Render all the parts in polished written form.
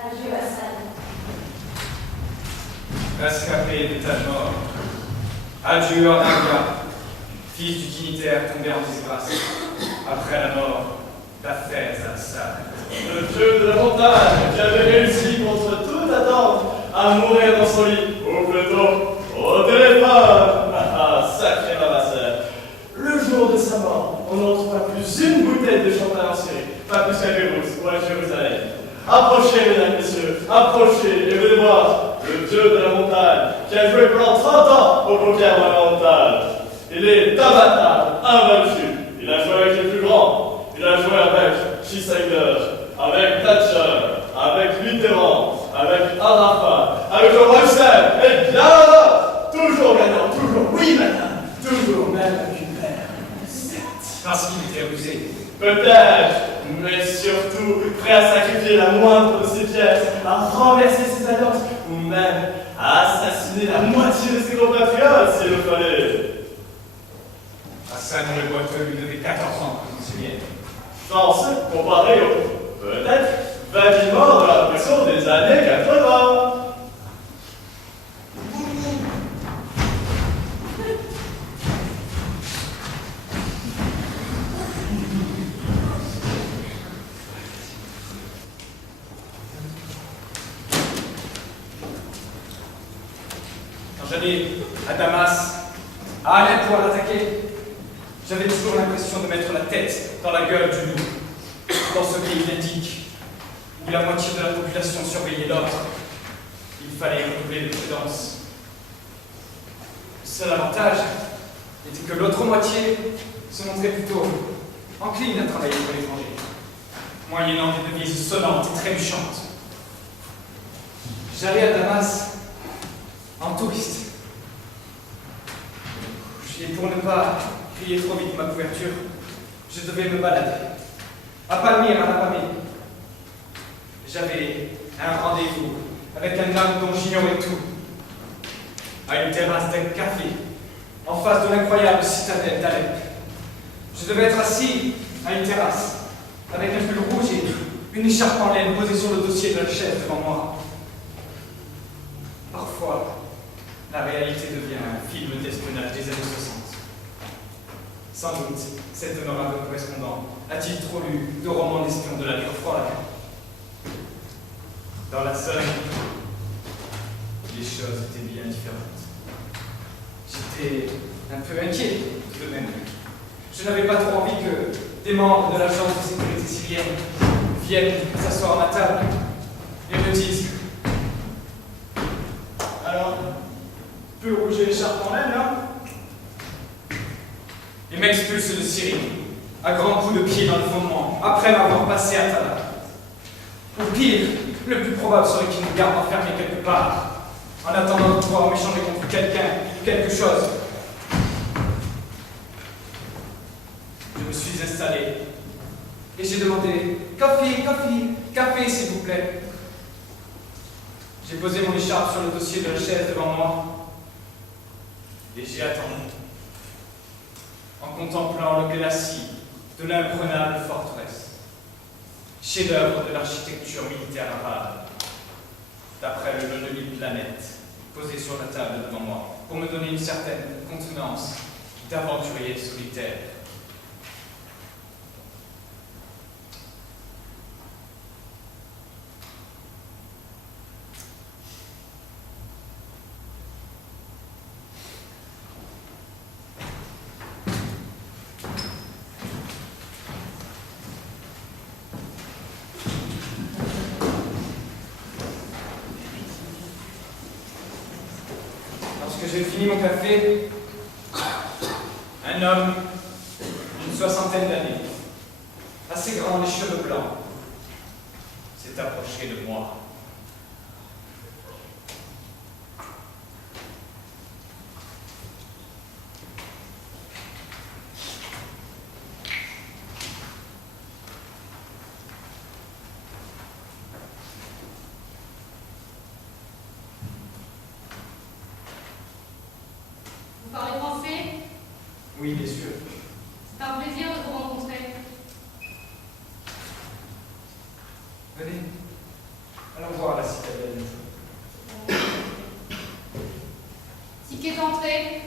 Adieu, Hassan. Rescapé de ta mort. Adieu, Arnaga, fils du dignitaire tombé en disgrâce. Après la mort, d'affaires à Hassan. Le dieu de la montagne, qui avait réussi contre toute attente à mourir dans son lit, ou plutôt au téléphone. Sacré ramasseur. Le jour de sa mort, on n'en trouva plus une bouteille de champagne en Syrie, pas plus qu'à Beyrouth ou à Jérusalem. Approchez, mesdames, messieurs, approchez et venez voir le dieu de la montagne qui a joué pendant 30 ans au poker monumental. Il est imbattable, invaincu. Il a joué avec les plus grands. Il a joué avec Schisseiger, avec Thatcher, avec Mitterrand, avec Arafat, avec le roi Hussein, et bien là, toujours gagnant, toujours, oui madame, toujours même avec une paire. Certes. Parce qu'il était rusé. Peut-être, mais surtout prêt à sacrifier la moindre de ses pièces, à renverser ses alliances, ou même à assassiner la moitié de ses compatriotes s'il le fallait. Hassan le boiteux lui devait 14 ans pour s'en souvenir. Chance comparé au, peut-être, 20 000 morts de la répression des années 80. Quand j'allais à Damas, à Alep pour l'attaquer, j'avais toujours l'impression de mettre la tête dans la gueule du loup. Dans ce pays indique, où la moitié de la population surveillait l'autre, il fallait redoubler de prudence. Le seul avantage était que l'autre moitié se montrait plutôt encline à travailler pour l'étranger, moyennant des devises sonnantes et trébuchantes. J'allais à Damas en touriste. Et pour ne pas crier trop vite ma couverture, je devais me balader. À Palmyre, à la Pamée. J'avais un rendez-vous avec un homme dont j'ignorais tout. À une terrasse d'un café, en face de l'incroyable citadelle d'Alep. Je devais être assis à une terrasse, avec un pull rouge et une écharpe en laine posée sur le dossier de la chaise devant moi. Parfois, la réalité devient un film d'espionnage des années 60. Sans doute, cet honorable correspondant a-t-il trop lu de romans d'espions de la guerre froide. Dans la Somme, les choses étaient bien différentes. J'étais un peu inquiet, tout de même. Je n'avais pas trop envie que des membres de l'agence de sécurité syrienne viennent s'asseoir à ma table et me disent: Alors, peu rouge et l'écharpe en laine, hein? et m'expulse de Syrie, à grands coups de pied dans le fondement, après m'avoir passé à tabac. Ou pire, le plus probable serait qu'il nous garde enfermés quelque part, en attendant de pouvoir m'échanger contre quelqu'un ou quelque chose. Je me suis installé, et j'ai demandé: café, café, café, s'il vous plaît. J'ai posé mon écharpe sur le dossier de la chaise devant moi, et j'ai attendu, en contemplant le glacis de l'imprenable forteresse, chef-d'œuvre de l'architecture militaire arabe, d'après le lot de 1000 planètes posé sur la table devant moi, pour me donner une certaine contenance d'aventurier solitaire. Lorsque j'ai fini mon café, un homme d'une 60aine d'années, assez grand, les cheveux blancs, s'est approché de moi. Vous parlez français? Oui, bien sûr. C'est un plaisir de vous rencontrer. Venez, Allons voir la citadelle. Ticket d'entrée,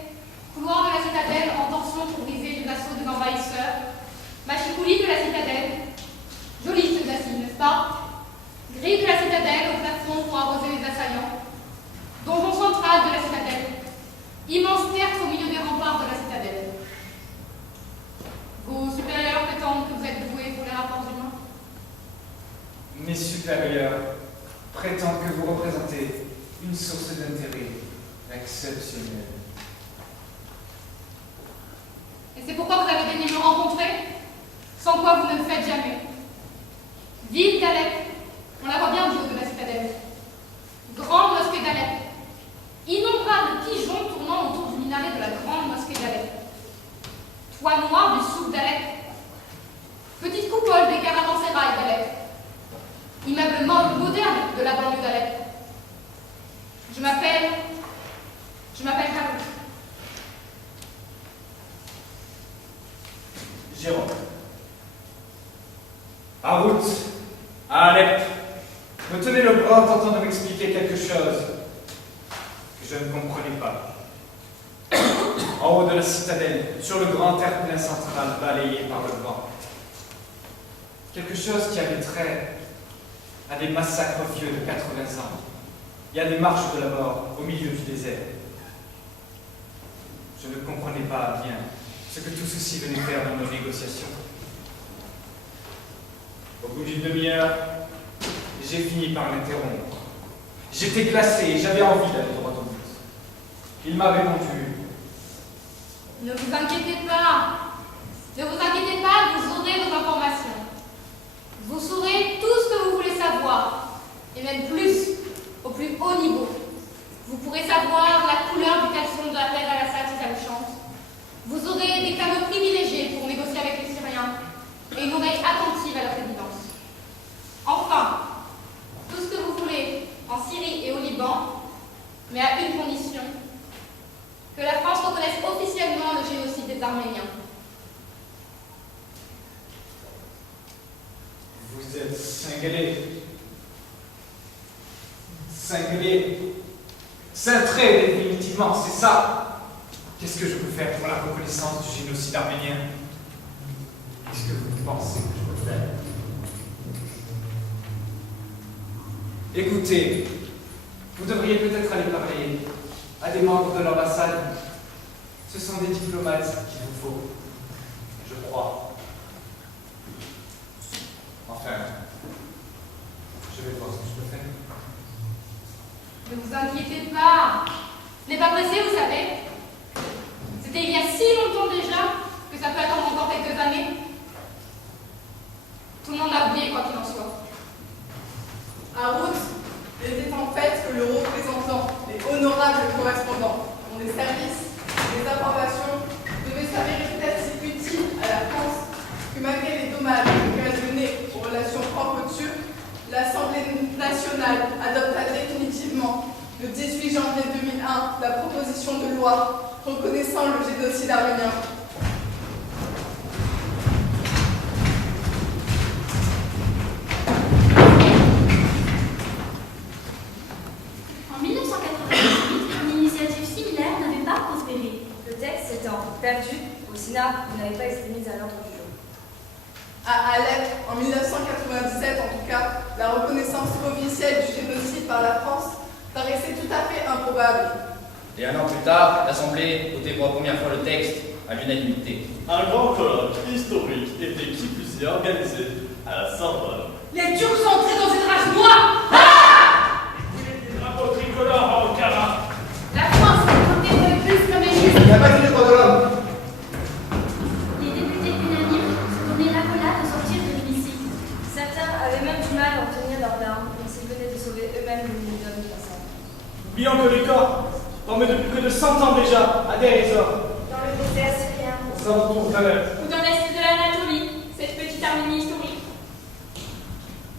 couloir de la citadelle en tension pour briser les assauts des envahisseurs, machicoulis de la citadelle, jolie cette bassine, n'est-ce pas? Grille de la citadelle au plafond pour arroser les assaillants, donjon central de la citadelle, immense tertre au milieu des remparts de la citadelle. Vos supérieurs prétendent que vous êtes doués pour les rapports humains? Mes supérieurs prétendent que vous représentez une source d'intérêt exceptionnelle. Et c'est pourquoi vous avez daigné me rencontrer, sans quoi vous ne le faites jamais. Ville d'Alep, on la voit bien du haut de la citadelle. Grande mosquée d'Alep. Innombrables pigeons tournant autour du minaret de la grande mosquée d'Alep. Toit noir du souk d'Alep. Petite coupole des caravansérails d'Alep. Immeuble moderne de la banlieue d'Alep. Je m'appelle Harout. Jérôme. Harout, à Alep, me tenez le bras en tentant de m'expliquer quelque chose que je ne comprenais pas. En haut de la citadelle, sur le grand terre-plein central balayé par le vent. Quelque chose qui avait trait à des massacres vieux de 80 ans. Il y a des marches de la mort au milieu du désert. Je ne comprenais pas bien ce que tout ceci venait faire dans nos négociations. Au bout d'une demi-heure, j'ai fini par l'interrompre. J'étais glacé et j'avais envie d'aller droit au but. Il m'a répondu: Ne vous inquiétez pas. Ne vous inquiétez pas, vous aurez vos informations. Vous saurez tout ce que vous voulez savoir, et même plus, au plus haut niveau. Vous pourrez savoir la couleur du caleçon de la reine Al-Assad si ça vous chante. Vous aurez des canaux privilégiés pour négocier avec les Syriens, et une oreille attentive à leur évidence. Enfin, tout ce que vous voulez en Syrie et au Liban, mais à une condition: que la France reconnaisse officiellement le génocide des Arméniens. Vous êtes cinglé. Cinglé. Cintré définitivement, c'est ça. Qu'est-ce que je peux faire pour la reconnaissance du génocide arménien? Qu'est-ce que vous pensez que je peux faire? Écoutez, vous devriez peut-être aller parler à des membres de l'ambassade. Ce sont des diplomates qu'il vous faut, je crois. Enfin, je vais voir ce que je peux faire. Ne vous inquiétez pas. Ce n'est pas pressé, vous savez. C'était il y a si longtemps déjà que ça peut attendre encore quelques années. Tout le monde a oublié quoi qu'il en soit. Harout était en fait que le représentant, les honorables correspondants, dont les services, les informations devaient s'avérer peut-être si utiles à la France que malgré les dommages occasionnés aux relations franco-turques, l'Assemblée nationale adopta définitivement le 18 janvier 2001 la proposition de loi reconnaissant le génocide arménien. En 1998, une initiative similaire n'avait pas prospéré. Le texte étant perdu au Sénat, il n'avait pas été mis à l'ordre du jour. À Alep, en 1997 en tout cas, la reconnaissance officielle du génocide par la France paraissait tout à fait improbable. Et un an plus tard, l'Assemblée votait pour la première fois le texte à l'unanimité. Un grand colloque historique était qui plus est organisé à la Sorbonne. Les Turcs sont entrés dans une rage noire. Les drapeaux tricolores à Ankara. La France est portée pour le plus comme église. Il n'y a pas de droit de l'homme. Les députés unanimes se donnaient l'accolade de sortir de l'hémicycle. Certains avaient même du mal à obtenir leurs larmes, comme s'ils venaient de sauver eux-mêmes le million de personnes. Oublions que les corps, formés depuis près de 100 ans déjà, à des résorts. Dans le désert syrien, Sans retour d'Alep, Ou dans l'est de l'Anatolie, cette petite Arménie historique.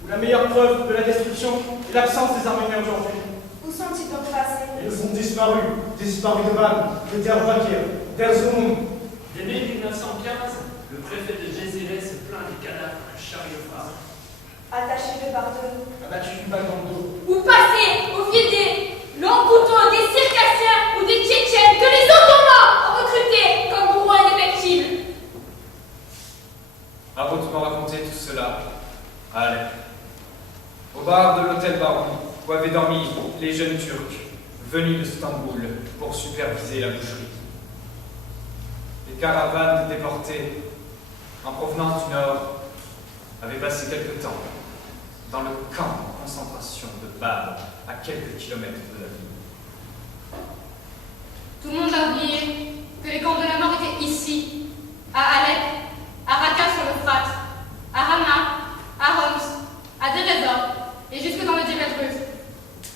où la meilleure preuve de la destruction est l'absence des Arméniens aujourd'hui. où sont-ils donc passés? Ils ont disparu de Van, de Diyarbakir, d'Erzurum. Dès mai 1915, le préfet de Jezire se plaint des cadavres d'un chariot phare. Attachés de par deux. Abattu d'une balle dans le dos. bar de l'hôtel Baron, où avaient dormi les jeunes Turcs venus de Istanbul pour superviser la boucherie. Les caravanes de déportés en provenance du Nord avaient passé quelque temps dans le camp de concentration de Bab, à quelques kilomètres de la ville. Tout le monde a oublié que les camps de la mort étaient ici, à Alep, à Raqqa sur l'Euphrate, à Hama, à Homs, à Deir ez-Zor et jusque dans le Jebel Druze.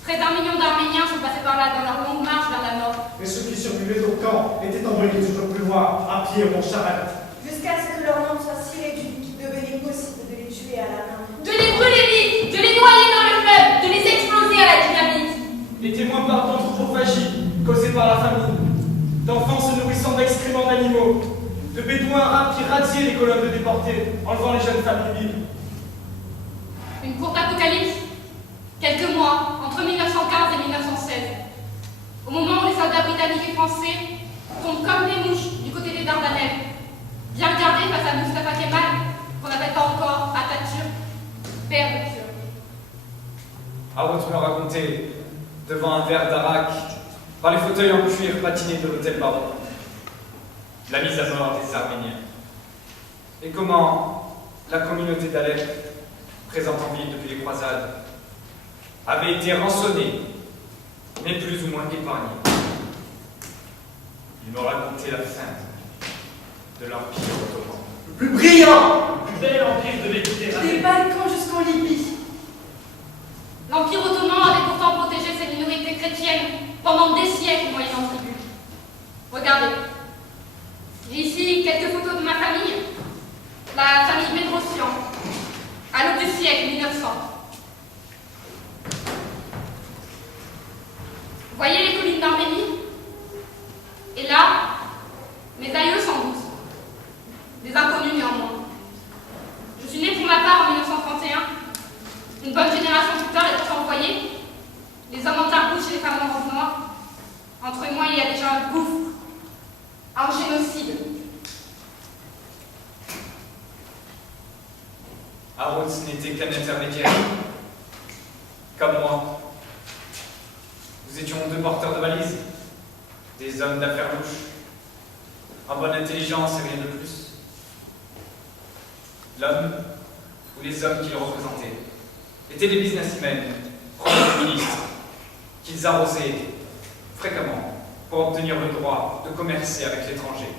Près d'1 million d'Arméniens sont passés par là dans leur longue marche vers la mort. Et ceux qui survivaient au camp étaient envoyés toujours plus loin, à pied ou en charrette. Jusqu'à ce que leur nombre soit si réduit qu'il devenait possible de les tuer à la main. De les brûler vite, de les noyer dans le fleuve, de les exploser à la dynamite. Les témoins parlent d'anthropophagie causée par la famine, d'enfants se nourrissant d'excréments d'animaux, de bédouins arabes qui radiaient les colonnes de déportés, enlevant les jeunes familles vives. Une courte apocalypse, quelques mois, entre 1915 et 1916. Au moment où les soldats britanniques et français tombent comme des mouches du côté des Dardanelles, bien regardés face à Mustafa Kemal, qu'on n'appelle pas encore Atatürk, père de Turcs. Harout me racontait, devant un verre d'arak, par les fauteuils en cuir patinés de l'hôtel Baron, la mise à mort des Arméniens. Et comment la communauté d'Alep, présente en ville depuis les croisades, avait été rançonnée, mais plus ou moins épargnée. Il me racontait la fin de l'Empire ottoman. Le plus brillant, Le plus bel empire de Méditerranée. Des Balkans jusqu'en Libye. L'Empire ottoman avait pourtant protégé ses minorités chrétiennes pendant des siècles moyennant tribut. Regardez. J'ai ici quelques photos de ma famille. La famille Bedrossian, à l'aube du siècle 1900. Voyez les collines d'Arménie? Et là, mes aïeux sans doute. Des inconnus néanmoins. Je suis née pour ma part en 1931. Une bonne génération plus tard est pourtant envoyée. Les hommes en tarbouche et les femmes en robe noire. Entre moi, il y a déjà un gouffre. Un génocide. Harout n'était qu'un intermédiaire. Comme moi. Nous étions 2 porteurs de valises, des hommes d'affaires louches, en bonne intelligence et rien de plus. L'homme, ou les hommes qui le représentaient, étaient des businessmen, proches du ministre, qu'ils arrosaient fréquemment pour obtenir le droit de commercer avec l'étranger,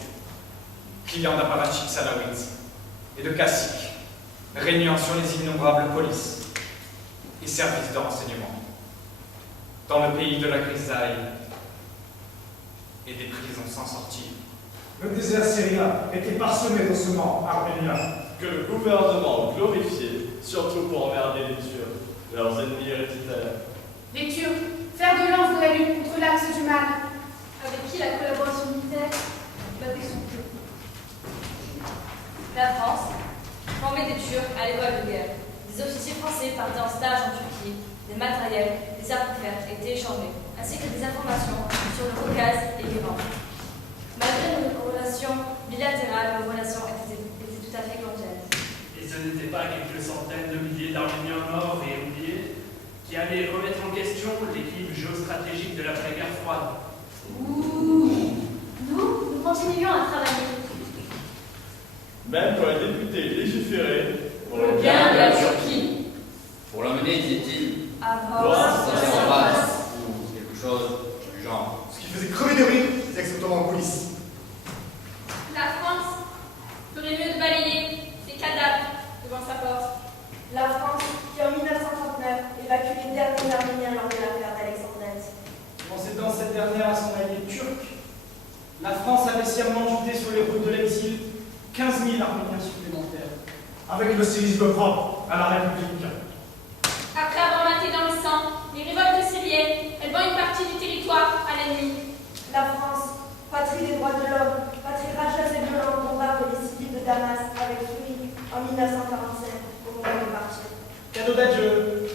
clients d'apparatchiks salawites et de caciques, régnant sur les innombrables polices et services de renseignement, dans le pays de la grisaille et des prisons sans sortie. Le désert syrien était parsemé d'ossements arméniens. Que le gouvernement glorifiait, surtout pour emmerder les Turcs, leurs ennemis héréditaires. Les Turcs, fer de lance de la lutte contre l'axe du mal. Avec qui la collaboration militaire battait son feu. La France formait des Turcs à l'époque de guerre. Des officiers français partaient en stage en Turquie. Des matériels, des armes à fer étaient échangés, ainsi que des informations sur le Caucase et l'Iran. Malgré nos relations bilatérales, nos relations étaient tout à fait cordiales. Et ce n'étaient pas quelques centaines de milliers d'Arméniens morts et oubliés qui allaient remettre en question l'équilibre géostratégique de l'après-guerre froide. Ouh. Nous continuions à travailler. Même quand les députés légiféraient Pour le bien de la Turquie. Pour l'emmener, disait-il, Avance, en face, ou quelque chose du genre. Ce qui faisait crever de rire les ex-ottomans en coulisses. La France ferait mieux de balayer ses cadavres devant sa porte. La France, qui en 1939 évacue les derniers Arméniens lors de l'affaire d'Alexandrette. Dans cette dernière à son allié turc, la France avait sciemment jeté sur les routes de l'exil 15 000 Arméniens supplémentaires. Avec le séisme propre à la République. Après avoir maté dans le sang les révoltes syriennes, elle vend une partie du territoire à l'ennemi. La France, patrie des droits de l'homme, patrie rageuse et violente dont bave les civils de Damas avec furie en 1945, au moment de partir. Cadeau d'adieu,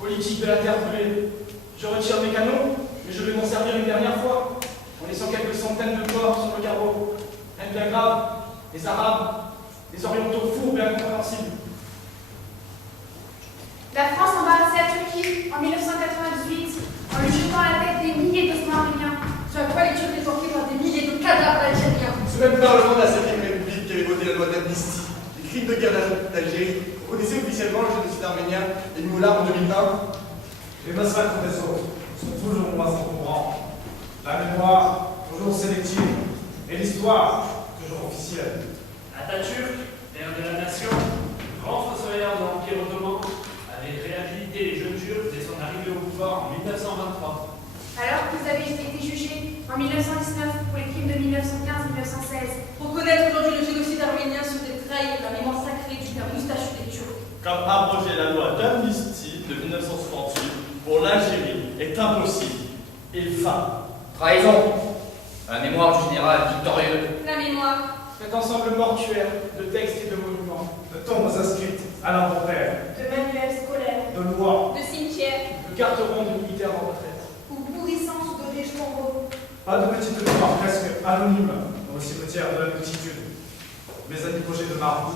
politique de la terre brûlée. Je retire mes canons, mais je vais m'en servir une dernière fois, en laissant quelques centaines de corps sur le carreau. Rien de bien grave, les Arabes, les Orientaux fourbes et incompréhensibles. La France embarrassait la Turquie en 1998 en lui jetant à la tête des milliers d'Osmans arméniens. Tu as quoi les Turcs déportés par des milliers de cadavres algériens? Ce même parlement de la 7ème République qui avait voté la loi d'amnistie, les crimes de guerre d'Algérie, reconnaissait officiellement le génocide arménien et mis aux larmes en 2020. Les massacres des autres sont toujours moins encombrants. La mémoire, toujours sélective. Et l'histoire, toujours officielle. Atatürk, père de la nation, grand fossoyeur de l'Empire ottoman, avait réhabilité les jeunes Turcs dès son arrivée au pouvoir en 1923. Alors qu'ils avaient été jugés en 1919 pour les crimes de 1915-1916. Reconnaître aujourd'hui le génocide arménien serait trahir la mémoire sacrée du père moustachu des Turcs. Comme abroger la loi d'amnistie de 1968 pour l'Algérie est impossible. Il fa. Trahison à la mémoire du général victorieux. La mémoire. Cet ensemble mortuaire de textes et de monuments, De tombes inscrites à l'inventaire. De manuels scolaires. De lois. De cimetière. de cartes rondes militaires en retraite. Ou pourrissants sous de riches tombeaux. Pas de petites devoirs presque anonymes dans le cimetière de la multitude. Mais à des projets de marbre.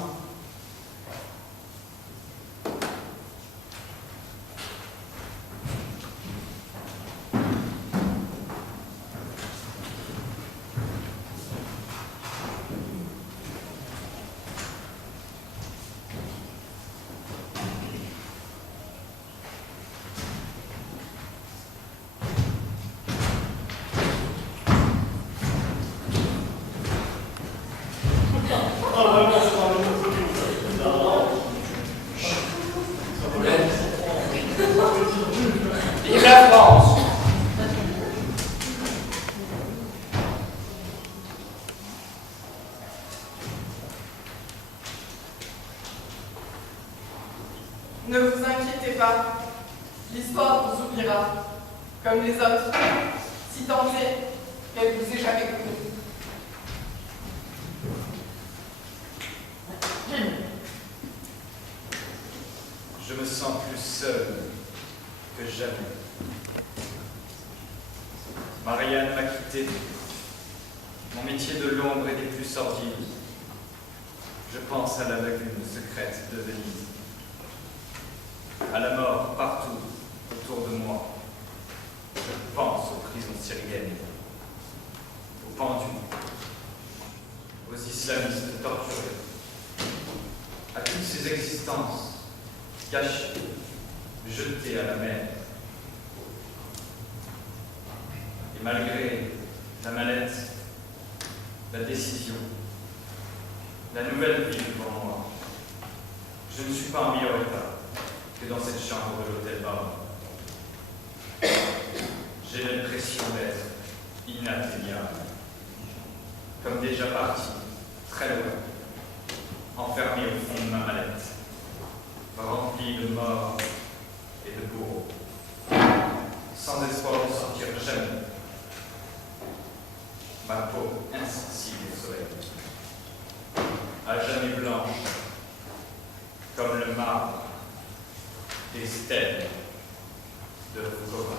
Vive la France! Ne vous inquiétez pas, l'histoire vous oubliera, comme les autres, si tant est qu'elle vous ait jamais connue. Je me sens plus seul que jamais. Marianne m'a quitté. Mon métier de l'ombre est des plus sordides. Je pense à la lagune secrète de Venise, à la mort partout autour de moi. Je pense aux prisons syriennes, aux pendus, aux islamistes torturés, à toutes ces existences cachées, jetées à la mer. Et malgré la mallette, la décision, la nouvelle vie devant moi, je ne suis pas en meilleur état que dans cette chambre de l'hôtel Baron. J'ai l'impression d'être inatteignable, comme déjà parti, très loin, enfermé au fond de ma mallette, rempli de morts et de bourreaux, sans espoir de sortir jamais. Ma peau insensible au soleil, à jamais blanche, comme le marbre des stèles de Kova.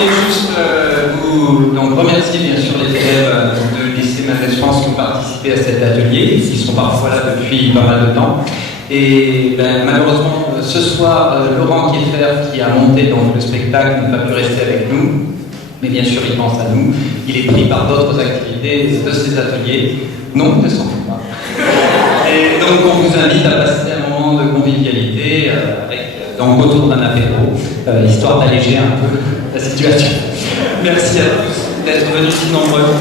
voulais juste vous remercier bien sûr les élèves de lycée Malgré France qui ont participé à cet atelier, qui sont parfois là depuis pas mal de temps. Et malheureusement, ce soir, Laurent Kieffer, qui a monté donc le spectacle, n'a pas pu rester avec nous. Mais bien sûr, il pense à nous. Il est pris par d'autres activités de ces ateliers. Non, ne s'en fout pas. Et donc, on vous invite à passer un moment de convivialité donc autour d'un apéro, histoire d'alléger un peu la situation. Merci à tous d'être venus si nombreux.